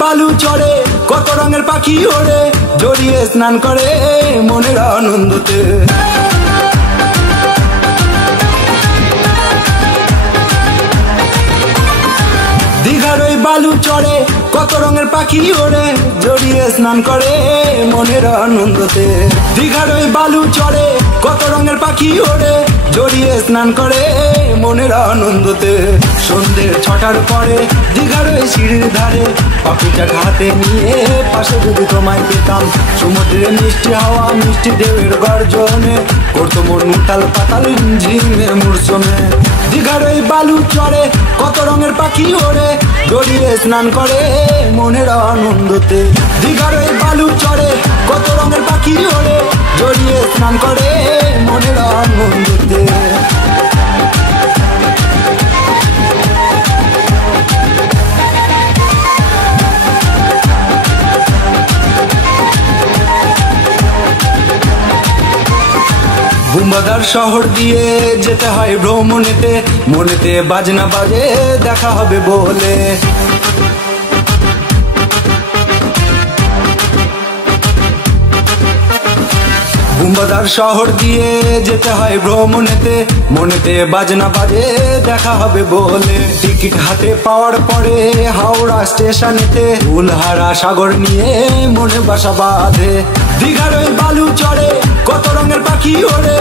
বালু চড়ে কত রঙের পাখি ওড়ে, জড়িয়ে স্নান করে মনের আনন্দতে। দীঘার ওই বালু চড়ে কত রঙের পাখি ওড়ে, জড়িয়ে স্নান করে মনের আনন্দতে। দীঘার ওই বালু চড়ে কত রঙের পাখি ওড়ে, জড়িয়ে স্নান করে মনের আনন্দতে। সন্ধ্যে 6টার পরে দীঘার ওই সিঁড়ির ধারে পাখিটা হাতে নিয়ে পাশে যদি তোমায় পেতাম, সমুদ্রের মিষ্টি হাওয়া মিষ্টি ঢেউয়ের গর্জনে করতো মন উতাল পাতাল ঝিমে মূর্ছনে। দীঘার ওই বালু চড়ে কত রঙের পাখি ওড়ে, জড়িয়ে স্নান করে মনের আনন্দতে। দীঘার ওই বালু চড়ে কত রঙের পাখি ওড়ে, জড়িয়ে স্নান করে মনের আনন্দতে। বুম্বাদার শহর দিয়ে যেতে হয় ভ্রমণেতে, মনেতে বাজনা বাজে দেখা হবে বলে। বুম্বাদার শহর দিয়ে যেতে হয় ভ্রমণেতে, মনেতে বাজনা বাজে দেখা হবে বলে। টিকিট হাতে পাওয়ার পরে হাওড়া স্টেশনেতে ফুলহারা সাগর নিয়ে মনে বাসা বাঁধে। দীঘার ওই বালু চড়ে কত রঙের পাখি ওড়ে,